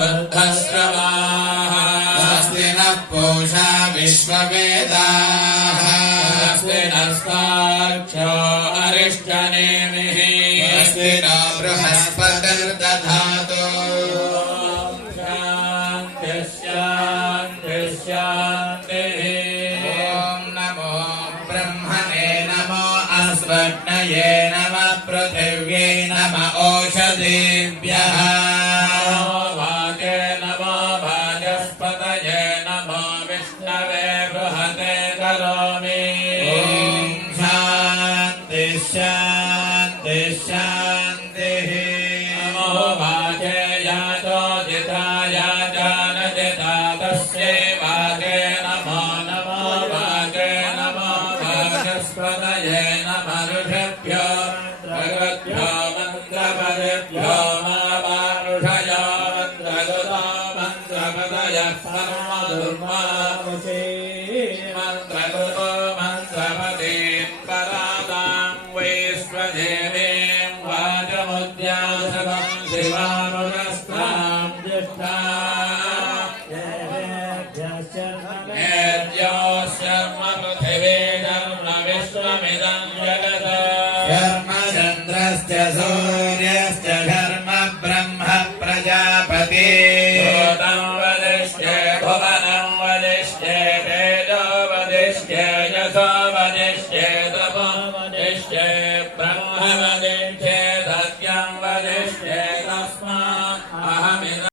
वृद्धश्रवाः स्वस्ति नः पूषा विश्ववेदाः स्वस्ति नस्ताक्षो अरिष्टनेमिः स्वस्ति नो बृहस्पतिर्दधातु शान्तिः शान्तिः शान्तिः ॐ नमो ब्रह्मणे नमो अस्मद्नये नमः पृथिव्यै नमः ओषधीभ्यः शांति शांति नमो वाचे याचो जिताय जानजिता तस्यै वाचे नमो नमो वाचे नमो वाचस्पतये नमः ऋषभ्यो भगवद्भ्यो मन्त्रपदेभ्यो मावारुषयो मन्त्रगुरो मन्त्रपदयः परमधुर्मामुषे मन्त्रगुरो मन्त्रपदीन् परादाम् वैश्वदेवीं वाचमुद्यासकं शिवानुरस्तां ज्येष्ठाभ्यो शर्म पृथिवी शर्म विश्वमिदं जगत् शर्म चन्द्रश्च सूर्यश्च शर्म ब्रह्म प्रजापति भूतं वदिष्ये भुवनं वदिष्ये